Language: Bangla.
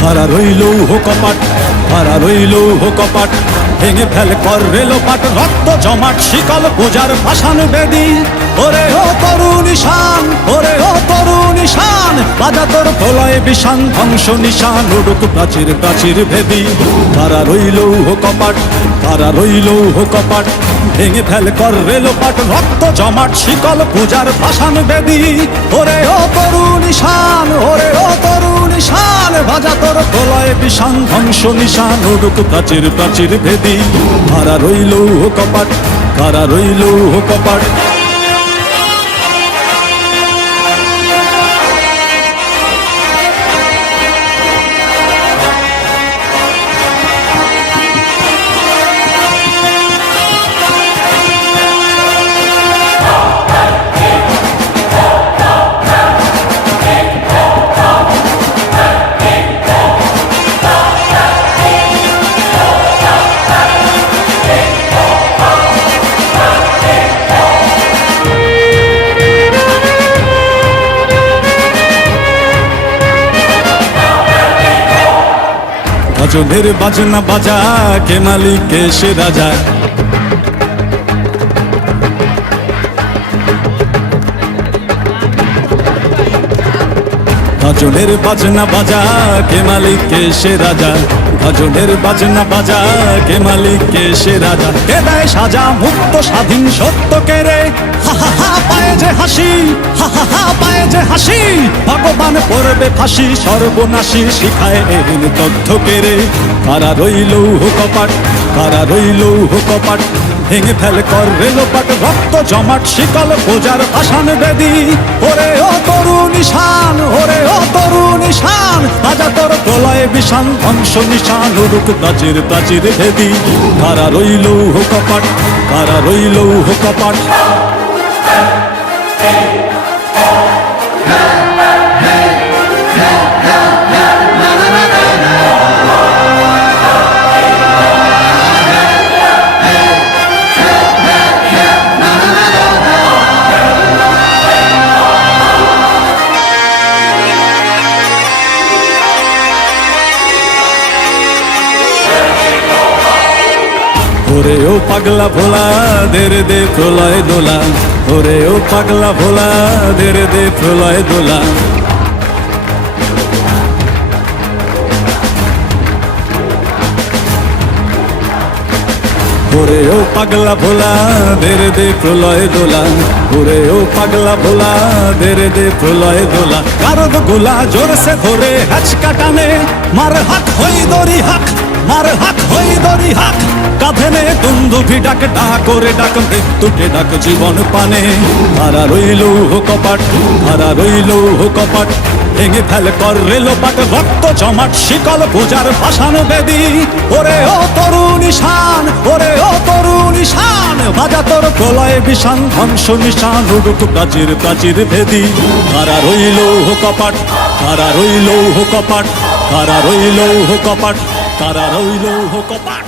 খাড়া রইল কপাট, খাড়া রইল কপাট, ভেঙে ফেল কর রেলোপাট, রক্ত জমাট শিকল পূজার পাষাণ বেদী। ওরে ও তরুণ ঈশান, ওরে ও তরুণ ঈশান, বাজা তোর প্রলয় বিষান, ধ্বংস নিশান উড়ুক প্রাচীর প্রাচীর ভেদী। খাড়া রইল কপাট, খাড়া রইল কপাট, ভেঙে ফেল কর রেলোপাট, রক্ত জমাট শিকল পূজার পাষাণ বেদী। ওরে ও তরুণ ঈশান, ওরে ও তরুণ ঈশান, বাজা তোর প্রলয় বিষান, ধ্বংস নিশান উড়ুক প্রাচীর প্রাচীর ভেদী। খাড়া রইল কপাট, খাড়া রইল কপাট। গজলের বাজনা বাজা, কে মালিক কে সে রাজা। গজলের বাজনা বাজা, কে মালিক কে সে রাজা। গজলের বাজনা বাজা, কে মালিক কে সে রাজা। কে দেয় সাজা মুক্ত স্বাধীন সত্য কে রে, হা হা হা পায়ে যে হাসি, হা হা হা পায়ে যে হাসি। ভগবান পড়বে ফাঁসি, সর্বনাশী শিখায় এহীন তথ্য কে রে। কারা রইল কপাট, কারা রইল কপাট, ভেঙে ফেল কর রেলোপাট, রক্ত জমাট শিকল পূজার পাষাণ বেদী। ওরে ও তরুণ ঈশান, ওরে ও তরুণ ঈশান, বাজা তোর প্রলয় বিষান, ধ্বংস নিশান উড়ুক প্রাচীর প্রাচীর ভেদী। কারা রইল কপাট, কারা রইল কপাট। ওরে ও পাগলা ভোলা, দেরে দে প্রলয় দোলা। ওরে ও পাগলা ভোলা, দেরে দে প্রলয় দোলা। ওরে ও পাগলা ভোলা, দেরে দে প্রলয় দোলা। ওরে ও পাগলা ভোলা, দেরে দে প্রলয় দোলা। কারদ গোলা জোরসে ধরে হ্যাচকা টানে, মার হাক হই দড়ি হাক, মার হাক হই দড়ি হাক। কাঁধে নে দুন্দুভি ডাক, ডাক করে ডাক মৃত্যুকে ডাক জীবন পানে। কারা রইল কপাট, কারা রইল কপাট, ভেঙে ফেল কর রেলোপাট, রক্ত জমাট শিকল পূজার পাষাণ বেদী। ওরে ও তরুণ ঈশান, ওরে ও তরুণ ঈশান, বাজা তোর প্রলয় বিষান, ধ্বংস নিশান উড়ুক প্রাচীর প্রাচীর ভেদী। কারা রইল কপাট, কারা রইল কপাট, কারা রইল কপাট, কারা রইল কপাট।